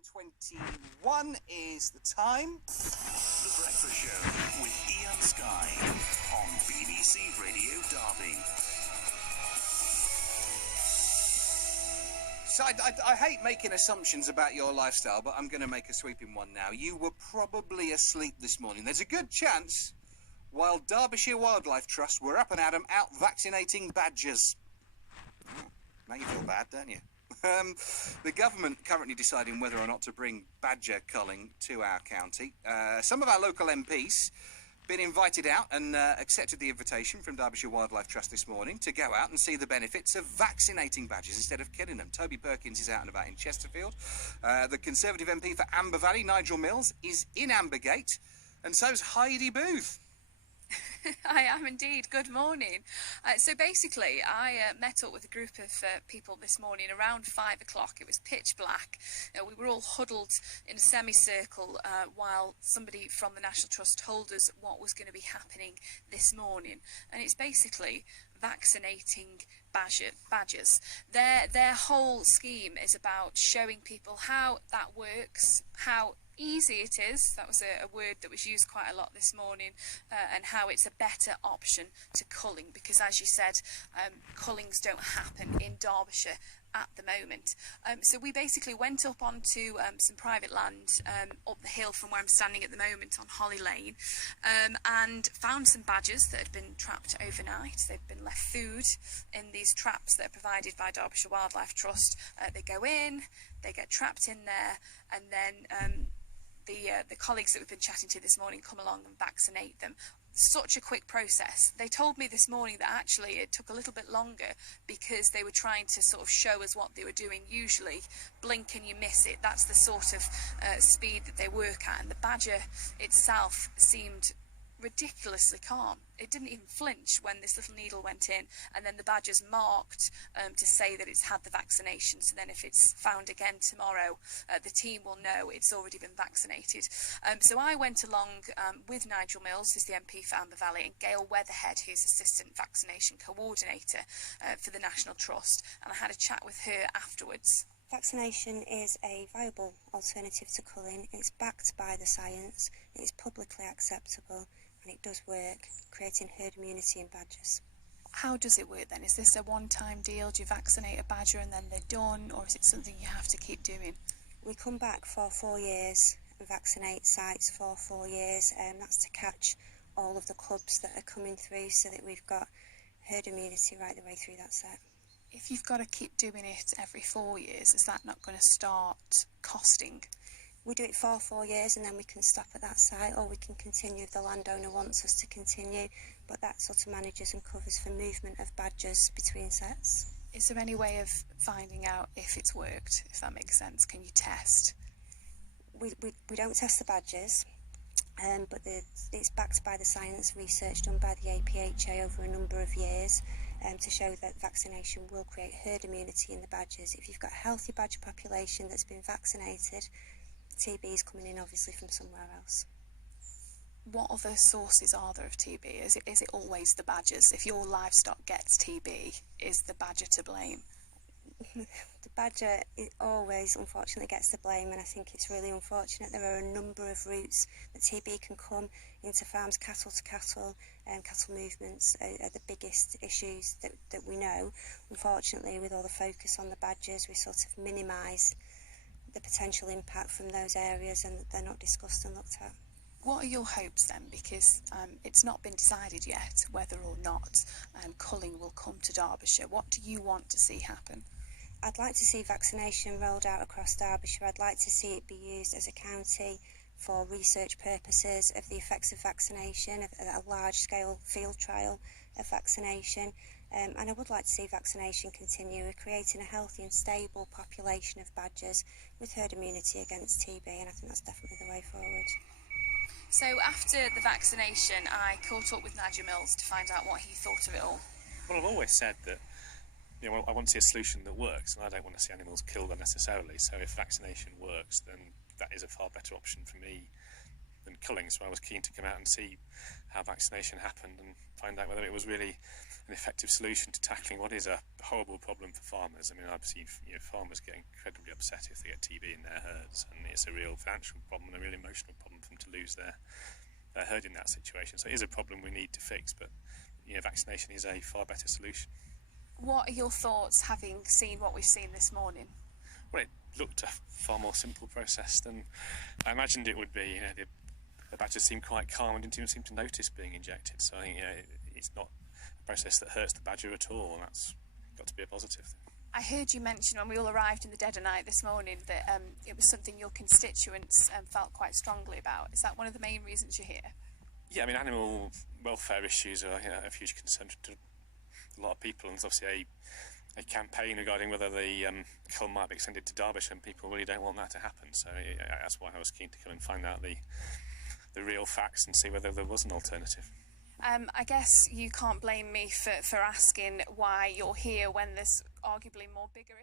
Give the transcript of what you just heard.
7:21 is the time. The Breakfast Show with Ian Sky on BBC Radio Derby. So I hate making assumptions about your lifestyle, but I'm going to make a sweeping one now. You were probably asleep this morning. There's a good chance while Derbyshire Wildlife Trust were up and at 'em out vaccinating badgers. Now you feel bad, don't you? The government currently deciding whether or not to bring badger culling to our county. Some of our local MPs been invited out and accepted the invitation from Derbyshire Wildlife Trust this morning to go out and see the benefits of vaccinating badgers instead of killing them. Toby Perkins is out and about in Chesterfield. The Conservative MP for Amber Valley, Nigel Mills, is in Ambergate, and so's Heidi Booth. I am indeed. Good morning. So basically, I met up with a group of people this morning around 5 o'clock. It was pitch black. We were all huddled in a semicircle while somebody from the National Trust told us what was going to be happening this morning. And it's basically vaccinating badgers. Their whole scheme is about showing people how that works, how easy it is. That was a word that was used quite a lot this morning, and how it's a better option to culling, because as you said, cullings don't happen in Derbyshire at the moment. So we basically went up onto some private land up the hill from where I'm standing at the moment on Holly Lane, and found some badgers that had been trapped overnight. They've been left food in these traps that are provided by Derbyshire Wildlife Trust. They go in, they get trapped in there, and then the colleagues that we've been chatting to this morning come along and vaccinate them. Such a quick process. They told me this morning that actually it took a little bit longer because they were trying to sort of show us what they were doing. Usually, blink and you miss it. That's the sort of speed that they work at. And the badger itself seemed ridiculously calm. It didn't even flinch when this little needle went in, and then the badger's marked to say that it's had the vaccination, so then if it's found again tomorrow, the team will know it's already been vaccinated. So I went along with Nigel Mills, who's the MP for Amber Valley, and Gail Weatherhead, who's Assistant Vaccination Coordinator for the National Trust, and I had a chat with her afterwards. Vaccination is a viable alternative to culling. It's backed by the science, it's publicly acceptable, and it does work, creating herd immunity in badgers. How does it work then? Is this a one-time deal? Do you vaccinate a badger and then they're done, or is it something you have to keep doing? We come back for 4 years and vaccinate sites for 4 years, and that's to catch all of the cubs that are coming through so that we've got herd immunity right the way through that set. If you've got to keep doing it every 4 years, is that not going to start costing? We do it for 4 years and then we can stop at that site, or we can continue if the landowner wants us to continue, but that sort of manages and covers for movement of badgers between sets. Is there any way of finding out if it's worked, if that makes sense? Can you test? We don't test the badgers, but it's backed by the science research done by the APHA over a number of years to show that vaccination will create herd immunity in the badgers. If you've got a healthy badger population that's been vaccinated, TB is coming in obviously from somewhere else. What other sources are there of TB? Is it always the badgers? If your livestock gets TB, is the badger to blame? The badger always unfortunately gets the blame, and I think it's really unfortunate. There are a number of routes that TB can come into farms. Cattle to cattle and cattle movements are the biggest issues that we know. Unfortunately, with all the focus on the badgers, we sort of minimise the potential impact from those areas, and they're not discussed and looked at. What are your hopes then? Because it's not been decided yet whether or not culling will come to Derbyshire. What do you want to see happen? I'd like to see vaccination rolled out across Derbyshire. I'd like to see it be used as a county for research purposes of the effects of vaccination, of a large-scale field trial of vaccination. And I would like to see vaccination continue, creating a healthy and stable population of badgers with herd immunity against TB, and I think that's definitely the way forward. So after the vaccination, I caught up with Nigel Mills to find out what he thought of it all. Well, I've always said that I want to see a solution that works, and I don't want to see animals killed unnecessarily. So if vaccination works, then that is a far better option for me culling, so I was keen to come out and see how vaccination happened and find out whether it was really an effective solution to tackling what is a horrible problem for farmers. I mean, I've seen farmers get incredibly upset if they get TB in their herds, and it's a real financial problem and a real emotional problem for them to lose their herd in that situation. So it is a problem we need to fix, but vaccination is a far better solution. What are your thoughts, having seen what we've seen this morning? Well, it looked a far more simple process than I imagined it would be. The badgers seemed quite calm and didn't even seem to notice being injected. So I think it's not a process that hurts the badger at all, and that's got to be a positive thing. I heard you mention when we all arrived in the dead of night this morning that it was something your constituents felt quite strongly about. Is that one of the main reasons you're here? Yeah, I mean, animal welfare issues are a huge concern to a lot of people, and there's obviously a campaign regarding whether the cull might be extended to Derbyshire, and people really don't want that to happen. So that's why I was keen to come and find out the real facts and see whether there was an alternative. I guess you can't blame me for asking why you're here when there's arguably more bigger